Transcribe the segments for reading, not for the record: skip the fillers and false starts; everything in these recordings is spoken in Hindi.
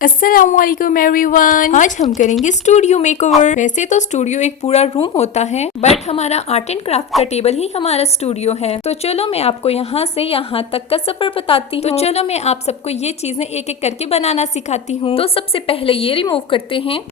अस्सलामुअलैकुम एवरीवन। आज हम करेंगे स्टूडियो मेकओवर। वैसे तो स्टूडियो एक पूरा रूम होता है, बट हमारा आर्ट एंड क्राफ्ट का टेबल ही हमारा स्टूडियो है। तो चलो मैं आपको यहाँ से यहाँ तक का सफर बताती हूँ। तो चलो मैं आप सबको ये चीजें एक एक करके बनाना सिखाती हूँ। तो सबसे पहले ये रिमूव करते हैं।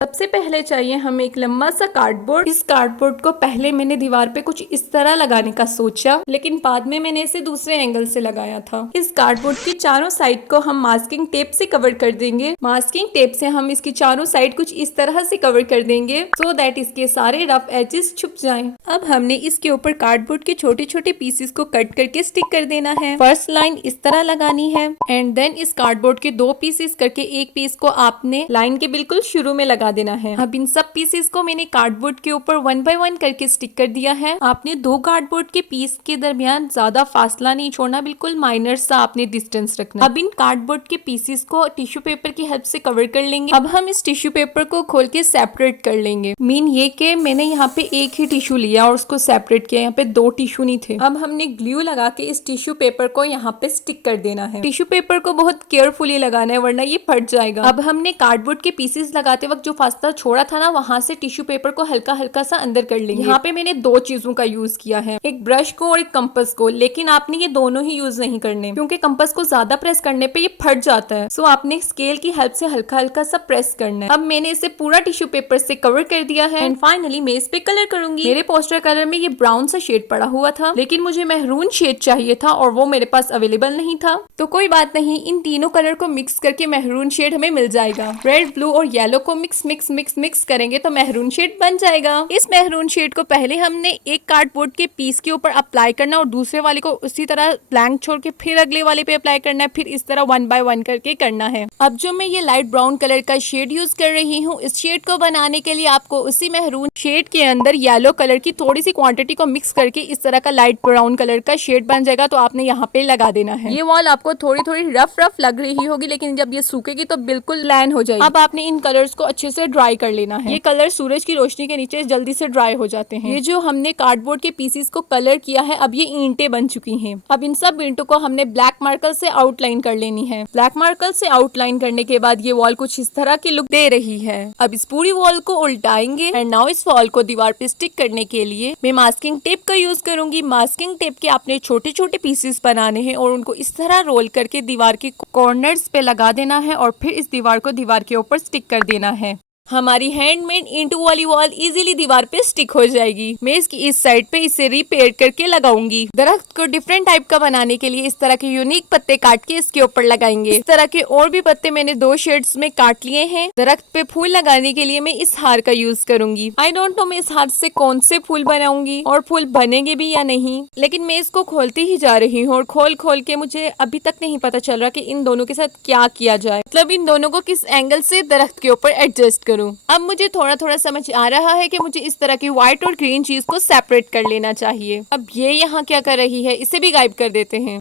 सबसे पहले चाहिए हमें एक लंबा सा कार्डबोर्ड। इस कार्डबोर्ड को पहले मैंने दीवार पे कुछ इस तरह लगाने का सोचा, लेकिन बाद में मैंने इसे दूसरे एंगल से लगाया था। इस कार्डबोर्ड की चारों साइड को हम मास्किंग टेप से कवर कर देंगे। मास्किंग टेप से हम इसकी चारों साइड कुछ इस तरह से कवर कर देंगे सो दैट इसके सारे रफ एजेस छुप जाएं। अब हमने इसके ऊपर कार्डबोर्ड के छोटे छोटे पीसेस को कट करके स्टिक कर देना है। फर्स्ट लाइन इस तरह लगानी है एंड देन इस कार्डबोर्ड के दो पीसेस करके एक पीस को आपने लाइन के बिल्कुल शुरू में लगा देना है। अब इन सब पीसेस को मैंने कार्डबोर्ड के ऊपर 1 बाय 1 करके स्टिक कर दिया है। आपने दो कार्डबोर्ड के पीस के दरमियान ज्यादा फासला नहीं छोड़ना, बिल्कुल माइनर सा आपने डिस्टेंस रखना। अब इन कार्डबोर्ड के पीसेस को टिश्यू पेपर की हेल्प से कवर कर लेंगे। अब हम इस टिश्यू पेपर को खोल के सेपरेट कर लेंगे। मीन ये कि मैंने यहाँ पे एक ही टिश्यू लिया और उसको सेपरेट किया, यहाँ पे दो टिश्यू नहीं थे। अब हमने ग्लू लगा के इस टिश्यू पेपर को यहाँ पे स्टिक कर देना है। टिश्यू पेपर को बहुत केयरफुली लगाना है वरना ये फट जाएगा। अब हमने कार्डबोर्ड के पीसेस लगाते वक्त जो फासला छोड़ा था ना, वहां से टिश्यू पेपर को हल्का हल्का सा अंदर कर लेंगे। यहाँ पे मैंने दो चीजों का यूज किया है, एक ब्रश को और एक कंपास को, लेकिन आपने ये दोनों ही यूज नहीं करने क्योंकि कंपास को ज्यादा प्रेस करने पे ये फट जाता है। सो आपने स्केल की हेल्प से हल्का हल्का सा प्रेस करना है। अब मैंने इसे पूरा टिश्यू पेपर से कवर कर दिया है एंड फाइनली मैं इस पे कलर करूंगी। मेरे पोस्टर कलर में ये ब्राउन सा शेड पड़ा हुआ था, लेकिन मुझे महरून शेड चाहिए था और वो मेरे पास अवेलेबल नहीं था। तो कोई बात नहीं, इन तीनों कलर को मिक्स करके महरून शेड हमें मिल जाएगा। रेड, ब्लू और येलो को मिक्स मिक्स मिक्स मिक्स करेंगे तो महरून शेड बन जाएगा। इस महरून शेड को पहले हमने एक कार्डबोर्ड के पीस के ऊपर अप्लाई करना और दूसरे वाले को उसी तरह ब्लैंक छोड़ के फिर अगले वाले पे अप्लाई करना है, फिर इस तरह 1 बाय 1 करके करना है। अब जो मैं ये लाइट ब्राउन कलर का शेड यूज कर रही हूँ, इस शेड को बनाने के लिए आपको उसी महरून शेड के अंदर येलो कलर की थोड़ी सी क्वांटिटी को मिक्स करके इस तरह का लाइट ब्राउन कलर का शेड बन जाएगा। तो आपने यहाँ पे लगा देना है। ये वॉल आपको थोड़ी थोड़ी रफ रफ लग रही होगी, लेकिन जब ये सूखेगी तो बिल्कुल प्लान हो जाएगी। अब आपने इन कलर्स को अच्छे से ड्राई कर लेना है। ये कलर सूरज की रोशनी के नीचे जल्दी से ड्राई हो जाते हैं। ये जो हमने कार्डबोर्ड के पीसेस को कलर किया है, अब ये ईंटें बन चुकी हैं। अब इन सब ईंटों को हमने ब्लैक मार्कर से आउटलाइन कर लेनी है। ब्लैक मार्कर से आउटलाइन करने के बाद ये वॉल कुछ इस तरह की लुक दे रही है। अब इस पूरी वॉल को उल्टाएंगे एंड नाउ इस वॉल को दीवार पे स्टिक करने के लिए मैं मास्किंग टेप का यूज करूंगी। मास्किंग टेप के आपने छोटे छोटे पीसेस बनाने हैं और उनको इस तरह रोल करके दीवार के कॉर्नर्स पे लगा देना है और फिर इस दीवार को दीवार के ऊपर स्टिक कर देना है। हमारी हैंडमेड ईंटों वाली वॉल इजीली दीवार पे स्टिक हो जाएगी। मैं इसकी इस साइड पे इसे रिपेयर करके लगाऊंगी। दरख्त को डिफरेंट टाइप का बनाने के लिए इस तरह के यूनिक पत्ते काट के इसके ऊपर लगाएंगे। इस तरह के और भी पत्ते मैंने 2 शेड्स में काट लिए हैं। दरख्त पे फूल लगाने के लिए मैं इस हार का यूज करूंगी। आई डोंट नो मैं इस हार से कौन से फूल बनाऊंगी और फूल बनेंगे भी या नहीं, लेकिन मैं इसको खोलती ही जा रही हूँ और खोल खोल के मुझे अभी तक नहीं पता चल रहा कि इन दोनों के साथ क्या किया जाए, मतलब इन दोनों को किस एंगल से दरख्त के ऊपर एडजस्ट करूं। अब मुझे थोड़ा थोड़ा समझ आ रहा है कि मुझे इस तरह की व्हाइट और ग्रीन चीज को सेपरेट कर लेना चाहिए। अब ये यहाँ क्या कर रही है, इसे भी गायब कर देते हैं।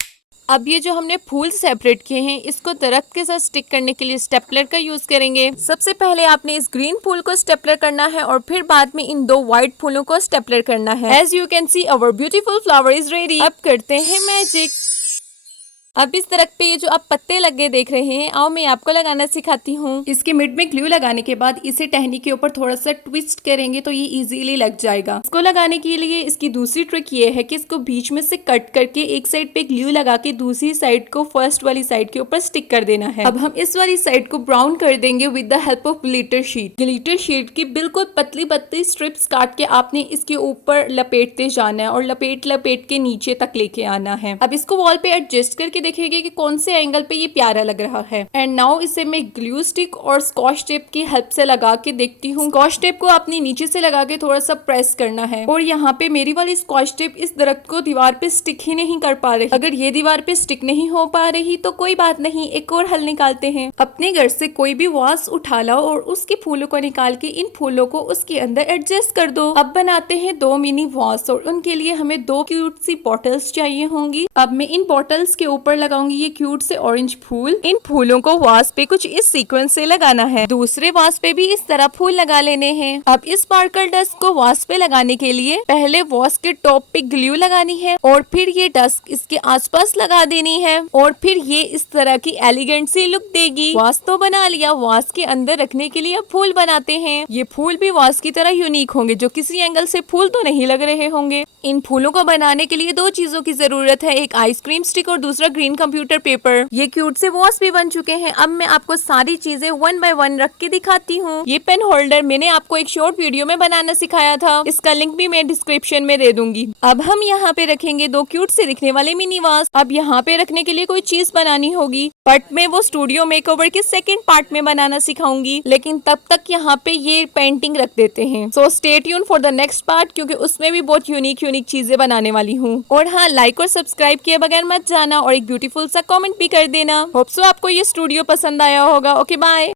अब ये जो हमने फूल सेपरेट किए हैं, इसको दरख्त के साथ स्टिक करने के लिए स्टेपलर का यूज करेंगे। सबसे पहले आपने इस ग्रीन फूल को स्टेपलर करना है और फिर बाद में इन 2 व्हाइट फूलों को स्टेपलर करना है। As you can see our beautiful flower is ready. अब करते हैं मैजिक। अब इस दरख्त पे ये जो आप पत्ते लगे देख रहे हैं, आओ मैं आपको लगाना सिखाती हूँ। इसके मिड में ग्लू लगाने के बाद इसे टहनी के ऊपर थोड़ा सा ट्विस्ट करेंगे तो ये इजीली लग जाएगा। इसको लगाने के लिए इसकी दूसरी ट्रिक ये है कि इसको बीच में से कट करके एक साइड पे ग्लू लगा के दूसरी साइड को फर्स्ट वाली साइड के ऊपर स्टिक कर देना है। अब हम इस वाली साइड को ब्राउन कर देंगे with the help of glitter sheet. Glitter sheet की बिल्कुल पतली पतली स्ट्रिप्स काट के आपने इसके ऊपर लपेटते जाना है और लपेट लपेट के नीचे तक लेके आना है। अब इसको वॉल पे एडजस्ट करके देखेंगे कि कौन से एंगल पे ये प्यारा लग रहा है। एंड नाउ इसे मैं ग्लू स्टिक और स्कॉच टेप की हेल्प से लगा के देखती हूँ। स्कॉच टेप को अपनी नीचे से लगा के थोड़ा सा प्रेस करना है और यहाँ पे मेरी वाली स्कॉच टेप इस दरख्त को दीवार पे स्टिक ही नहीं कर पा रही। अगर ये दीवार पे स्टिक नहीं हो पा रही तो कोई बात नहीं, एक और हल निकालते हैं। अपने घर से कोई भी वास उठा लाओ और उसके फूलों को निकाल के इन फूलों को उसके अंदर एडजस्ट कर दो। अब बनाते हैं 2 मिनी वास और उनके लिए हमें 2 क्यूट सी बॉटल्स चाहिए होंगी। अब मैं इन बॉटल्स के ऊपर ऊपर लगाऊंगी ये क्यूट से ऑरेंज फूल। इन फूलों को वास पे कुछ इस सीक्वेंस से लगाना है। दूसरे वास पे भी इस तरह फूल लगा लेने हैं। अब इस स्पार्कल डस्ट को वास पे लगाने के लिए पहले वास के टॉप पे ग्लू लगानी है और फिर ये डस्ट इसके आसपास लगा देनी है और फिर ये इस तरह की एलिगेंट सी लुक देगी। वास तो बना लिया, वास के अंदर रखने के लिए अब फूल बनाते हैं। ये फूल भी वास की तरह यूनिक होंगे, जो किसी एंगल से फूल तो नहीं लग रहे होंगे। इन फूलों को बनाने के लिए दो चीजों की जरूरत है, एक आइसक्रीम स्टिक और दूसरा ग्रीन कंप्यूटर पेपर। ये क्यूट से वास भी बन चुके हैं। अब मैं आपको सारी चीजें 1 बाय 1 रख के दिखाती हूँ। ये पेन होल्डर मैंने आपको एक शॉर्ट वीडियो में बनाना सिखाया था, इसका लिंक भी मैं डिस्क्रिप्शन में दे दूंगी। अब हम यहाँ पे रखेंगे दो क्यूट से दिखने वाले मिनी वास। अब यहाँ पे रखने के लिए कोई चीज बनानी होगी, बट मैं वो स्टूडियो मेकओवर के सेकंड पार्ट में बनाना सिखाऊंगी, लेकिन तब तक यहाँ पे ये पेंटिंग रख देते हैं। So stay tune for the next part, क्योंकि उसमें भी बहुत यूनिक चीजें बनाने वाली हूँ। और हाँ, लाइक और सब्सक्राइब किए बगैर मत जाना और एक ब्यूटीफुल सा कमेंट भी कर देना। होप सो आपको ये स्टूडियो पसंद आया होगा। Okay bye.